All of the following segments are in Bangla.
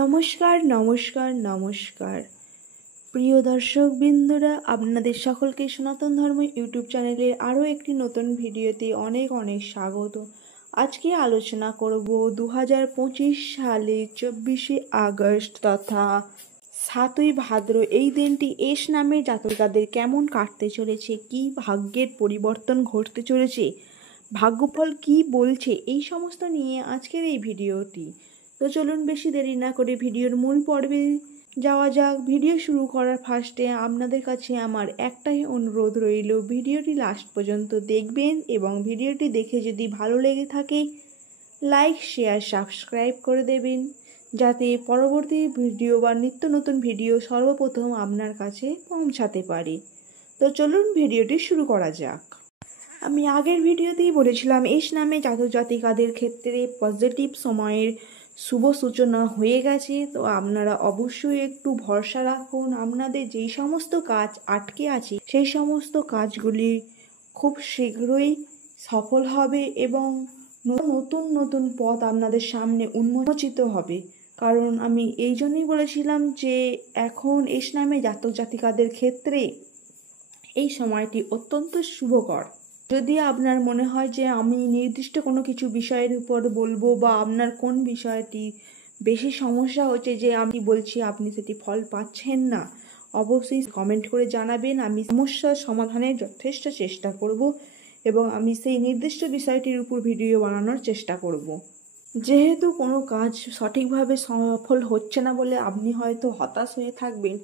নমস্কার নমস্কার নমস্কার প্রিয় দর্শকবৃন্দরা, আপনাদের সকলকে সনাতন ধর্ম ইউটিউব চ্যানেলের আরও একটি নতুন ভিডিওতে অনেক অনেক স্বাগত। আজকে আলোচনা করব 2025 সালে 24শে আগস্ট তথা 7ই ভাদ্র এই দিনটি এস নামে জাতকাদের কেমন কাটতে চলেছে, কি ভাগ্যের পরিবর্তন ঘটতে চলেছে, ভাগ্যফল কি বলছে, এই সমস্ত নিয়ে আজকের এই ভিডিওটি। তো চলুন বেশি দেরি না করে ভিডিওর মূল পর্বে যাওয়া যাক। ভিডিও শুরু করার ফার্স্টে আপনাদের কাছে আমার একটাই অনুরোধ রইল, ভিডিওটি লাস্ট পর্যন্ত দেখবেন এবং ভিডিওটি দেখে যদি ভালো লেগে থাকে লাইক শেয়ার সাবস্ক্রাইব করে দেবেন, যাতে পরবর্তী ভিডিও বা নিত্য নতুন ভিডিও সর্বপ্রথম আপনার কাছে পৌঁছাতে পারে। তো চলুন ভিডিওটি শুরু করা যাক। আমি আগের ভিডিওতেই বলেছিলাম এস নামে জাতক জাতিকাদের ক্ষেত্রে পজিটিভ সময়ের শুভ সূচনা হয়ে গেছে। তো আপনারা অবশ্যই একটু ভরসা রাখুন, আপনাদের যেই সমস্ত কাজ আটকে আছে সেই সমস্ত কাজগুলি খুব শীঘ্রই সফল হবে এবং নতুন নতুন পথ আপনাদের সামনে উন্মোচিত হবে। কারণ আমি এই জন্যই বলেছিলাম যে এখন এস নামে জাতক জাতিকাদের ক্ষেত্রে এই সময়টি অত্যন্ত শুভকর। যদি আপনার মনে হয় যে আমি নির্দিষ্ট কোনো কিছু বিষয়ের উপর বলবো বা আপনার কোন বিষয়টি বেশি সমস্যা হচ্ছে যে আমি বলছি আপনি সেটি ফল পাচ্ছেন না, অবশ্যই কমেন্ট করে জানাবেন। আমি সমস্যার সমাধানের যথেষ্ট চেষ্টা করব এবং আমি সেই নির্দিষ্ট বিষয়টির উপর ভিডিও বানানোর চেষ্টা করব। যেহেতু কোনো কাজ সঠিকভাবে সফল হচ্ছে না বলে আপনি হয়তো হতাশ হয়ে থাকবেন,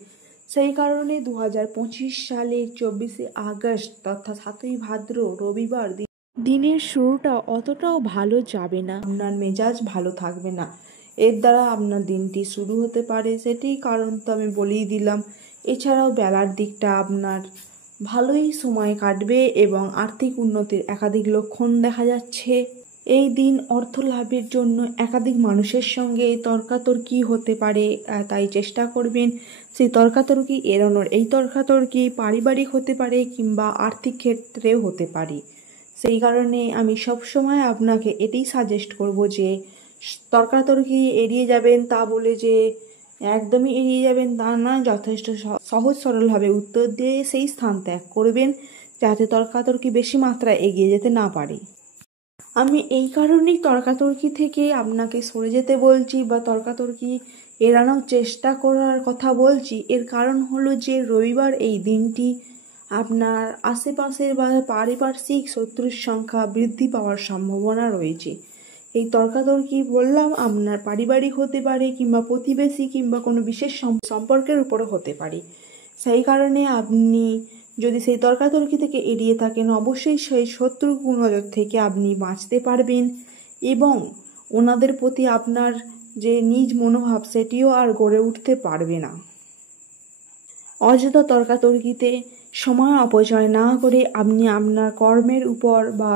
সেই কারণে 2025 সালের 24শে আগস্ট তথা 7ই ভাদ্র রবিবার দিনের শুরুটা অতটাও ভালো যাবে না, আপনার মেজাজ ভালো থাকবে না, এর দ্বারা আপনার দিনটি শুরু হতে পারে। সেটি কারণ তো আমি বলেই দিলাম। এছাড়াও বেলার দিকটা আপনার ভালোই সময় কাটবে এবং আর্থিক উন্নতির একাধিক লক্ষণ দেখা যাচ্ছে। এই দিন অর্থ লাভের জন্য একাধিক মানুষের সঙ্গে তর্কাতর্কি হতে পারে, তাই চেষ্টা করবেন সেই তর্কাতর্কি এড়ানোর। এই তর্কাতর্কি পারিবারিক হতে পারে কিংবা আর্থিক ক্ষেত্রেও হতে পারে। সেই কারণে আমি সবসময় আপনাকে এটাই সাজেস্ট করব যে তর্কাতর্কি এড়িয়ে যাবেন, তা বলে যে একদমই এড়িয়ে যাবেন তা না, যথেষ্ট সহজ সরলভাবে উত্তর দিয়ে সেই স্থান ত্যাগ করবেন যাতে তর্কাতর্কি বেশি মাত্রায় এগিয়ে যেতে না পারে। আমি এই কারণেই তর্কাতর্কি থেকে আপনাকে সরে যেতে বলছি বা তর্কাতর্কি এড়ানোর চেষ্টা করার কথা বলছি। এর কারণ হলো যে রবিবার এই দিনটি আপনার আশেপাশের বা পারিপার্শ্বিক শত্রুর সংখ্যা বৃদ্ধি পাওয়ার সম্ভাবনা রয়েছে। এই তর্কাতর্কি বললাম আপনার পারিবারিক হতে পারে কিংবা প্রতিবেশী কিংবা কোনো বিশেষ সম্পর্কের উপরও হতে পারে। সেই কারণে আপনি যদি সেই তর্কাতর্কি থেকে এড়িয়ে থাকেন, অবশ্যই সেই শত্রুর কুনজর থেকে আপনি বাঁচতে পারবেন এবং ওনাদের প্রতি আপনার যে নিজ মনোভাব সেটিও আর গড়ে উঠতে পারবে না। অযথা তর্কাতর্কিতে সময় অপচয় না করে আপনি আপনার কর্মের উপর বা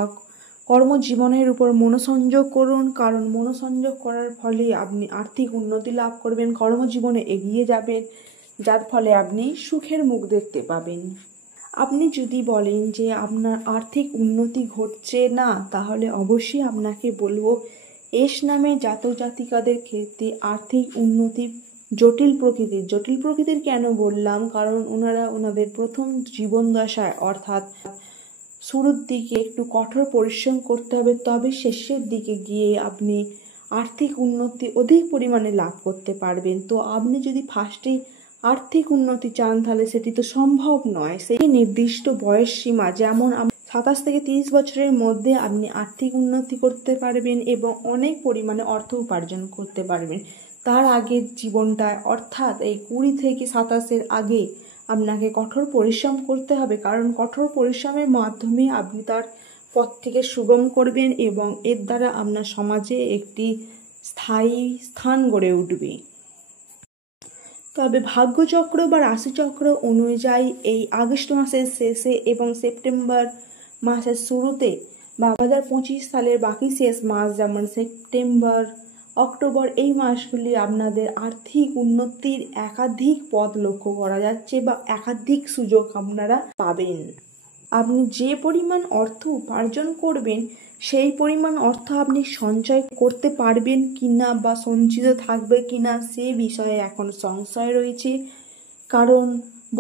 কর্মজীবনের উপর মনোসংযোগ করুন, কারণ মনোসংযোগ করার ফলে আপনি আর্থিক উন্নতি লাভ করবেন, কর্মজীবনে এগিয়ে যাবেন, যার ফলে আপনি সুখের মুখ দেখতে পাবেন। আপনি যদি বলেন যে আপনার আর্থিক উন্নতি ঘটছে না, তাহলে অবশ্যই আপনাকে বলবো এস নামে জাতক জাতিকাদের ক্ষেত্রে আর্থিক উন্নতি জটিল প্রকৃতির কেন বললাম, কারণ ওনারা ওনাদের প্রথম জীবন দশায় অর্থাৎ শুরুর দিকে একটু কঠোর পরিশ্রম করতে হবে, তবে শেষের দিকে গিয়ে আপনি আর্থিক উন্নতি অধিক পরিমাণে লাভ করতে পারবেন। তো আপনি যদি ফার্স্টেই আর্থিক উন্নতি চান তাহলে সেটি তো সম্ভব নয়। সেই নির্দিষ্ট বয়স সীমা, যেমন 27 থেকে 30 বছরের মধ্যে আপনি আর্থিক উন্নতি করতে পারবেন এবং অনেক পরিমাণে অর্থ উপার্জন করতে পারবেন। তার আগের জীবনটায় অর্থাৎ এই 20 থেকে 27-এর আগে আপনাকে কঠোর পরিশ্রম করতে হবে, কারণ কঠোর পরিশ্রমের মাধ্যমে আপনি তার পথ থেকে সুগম করবেন এবং এর দ্বারা আপনার সমাজে একটি স্থায়ী স্থান গড়ে উঠবে। তবে ভাগ্যচক্র বা রাশিচক্র অনুযায়ী এই আগস্ট মাসের শেষে এবং সেপ্টেম্বর মাসের শুরুতে বা 2025 সালের বাকি শেষ মাস যেমন সেপ্টেম্বর অক্টোবর, এই মাসগুলি আপনাদের আর্থিক উন্নতির একাধিক পথ লক্ষ্য করা যাচ্ছে বা একাধিক সুযোগ আপনারা পাবেন। আপনি যে পরিমাণ অর্থ উপার্জন করবেন সেই পরিমাণ অর্থ আপনি সঞ্চয় করতে পারবেন কিনা বা সঞ্চিত থাকবে কিনা সে বিষয়ে এখন সংশয় রয়েছে। কারণ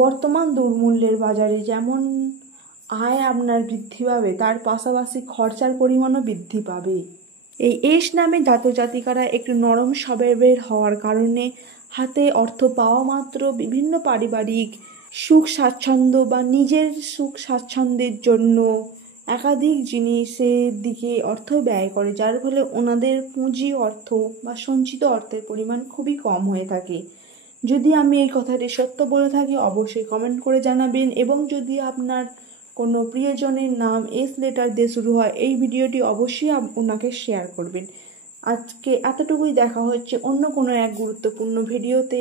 বর্তমান দুর্মূল্যের বাজারে যেমন আয় আপনার বৃদ্ধি পাবে, তার পাশাপাশি খরচার পরিমাণও বৃদ্ধি পাবে। এই এস নামে জাতজাতিকারা একটু নরম স্বভাবের হওয়ার কারণে হাতে অর্থ পাওয়া মাত্র বিভিন্ন পারিবারিক সুখ স্বাচ্ছন্দ্য বা নিজের সুখ স্বাচ্ছন্দ্যের জন্য একাধিক জিনিসের দিকে অর্থ ব্যয় করে, যার ফলে ওনাদের পুঁজি অর্থ বা সঞ্চিত অর্থের পরিমাণ খুবই কম হয়ে থাকে। যদি আমি এই কথাটি সত্য বলে থাকি অবশ্যই কমেন্ট করে জানাবেন, এবং যদি আপনার কোনো প্রিয়জনের নাম এস লেটার দিয়ে শুরু হয় এই ভিডিওটি অবশ্যই ওনাকে শেয়ার করবেন। আজকে এতটুকুই, দেখা হচ্ছে অন্য কোনো এক গুরুত্বপূর্ণ ভিডিওতে।